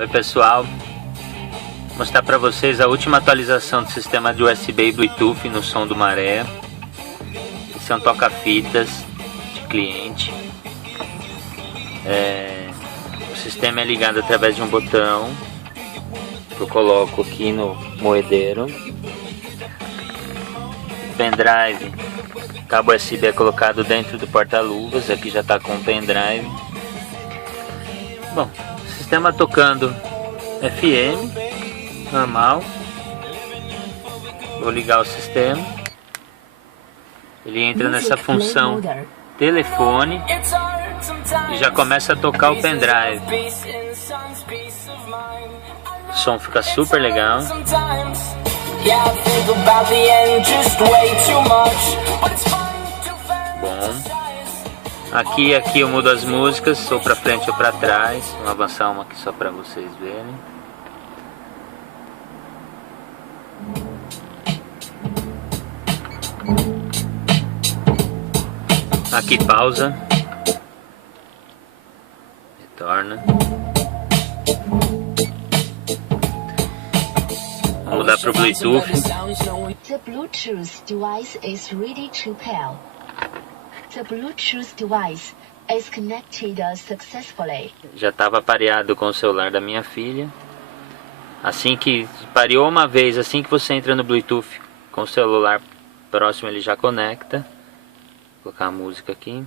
Oi pessoal, vou mostrar para vocês a última atualização do sistema de USB e Bluetooth no som do Maré. Esse é um toca-fitas de cliente. O sistema é ligado através de um botão que eu coloco aqui no moedeiro. Pendrive, cabo USB é colocado dentro do porta-luvas. Aqui já está com o pendrive. Bom, sistema tocando FM normal. Vou ligar o sistema. Ele entra nessa função telefone e já começa a tocar o pendrive. O som fica super legal. Bom. Aqui eu mudo as músicas, ou pra frente ou pra trás. Vou avançar uma aqui só pra vocês verem. Aqui pausa. Retorna. Vamos mudar pro Bluetooth. The Bluetooth device is ready to pair. The Bluetooth device is connected successfully. Já estava pareado com o celular da minha filha. Assim que pareou uma vez, assim que você entra no Bluetooth com o celular próximo, ele já conecta. Vou colocar a música aqui.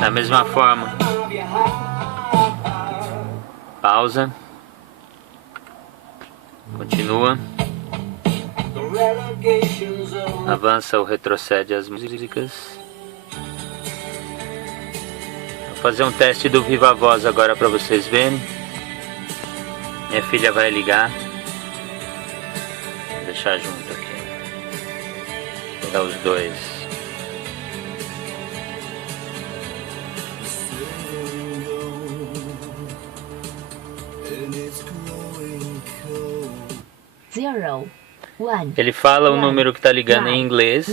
Da mesma forma, pausa. Continua. Avança ou retrocede as músicas. Vou fazer um teste do Viva Voz agora para vocês verem. Minha filha vai ligar. Vou deixar junto aqui. Vou pegar os dois. Ele fala o número que está ligando em inglês.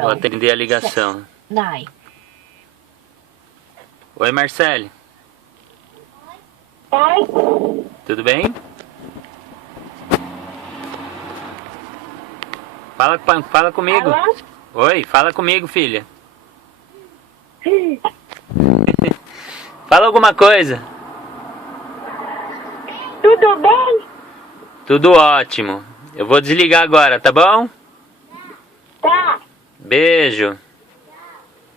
Vou atender a ligação. Oi, Marcele. Oi. Tudo bem? Fala comigo. Alô? Oi, fala comigo, filha. Fala alguma coisa. Tudo bem? Tudo ótimo. Eu vou desligar agora, tá bom? Tá. Beijo.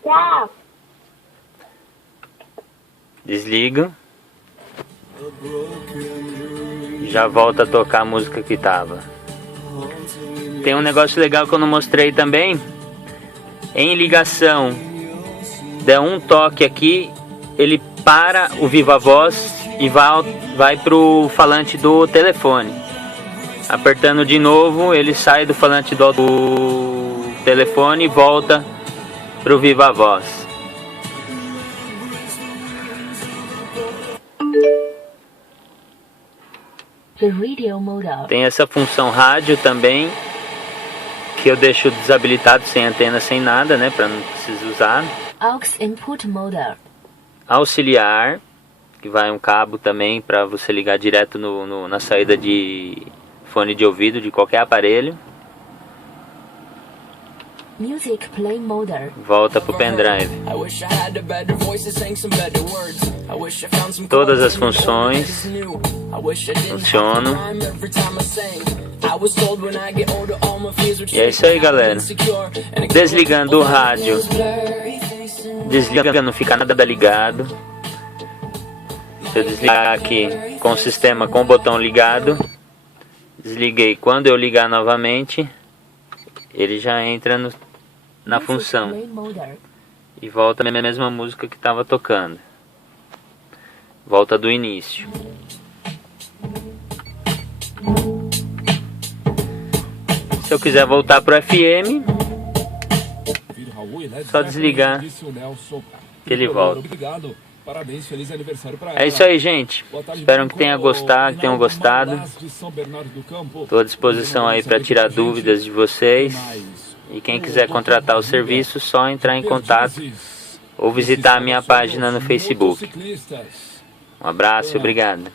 Tchau. Desligo. Já volto a tocar a música que tava. Tem um negócio legal que eu não mostrei também. Em ligação, der um toque aqui, ele para o Viva Voz e vai pro falante do telefone. Apertando de novo, ele sai do falante do telefone e volta pro Viva Voz. Tem essa função rádio também, que eu deixo desabilitado, sem antena, sem nada, né, para não precisar usar. Aux input mode. Auxiliar, que vai um cabo também para você ligar direto na saída de fone de ouvido de qualquer aparelho. Music play mode. Volta pro pendrive. Todas as funções funcionam. E é isso aí, galera. Desligando o rádio, desliga, não fica nada ligado. Se eu desligar aqui com o sistema com o botão ligado, desliguei. Quando eu ligar novamente, ele já entra na função e volta a mesma música que estava tocando. Volta do início. Se eu quiser voltar pro FM, só desligar que ele volta. Parabéns, feliz aniversário pra É isso aí, gente. Espero que tenham gostado. Estou à disposição aí para tirar dúvidas de vocês. E quem quiser contratar o serviço, só entrar em contato ou visitar a minha página no Facebook. Um abraço e obrigado.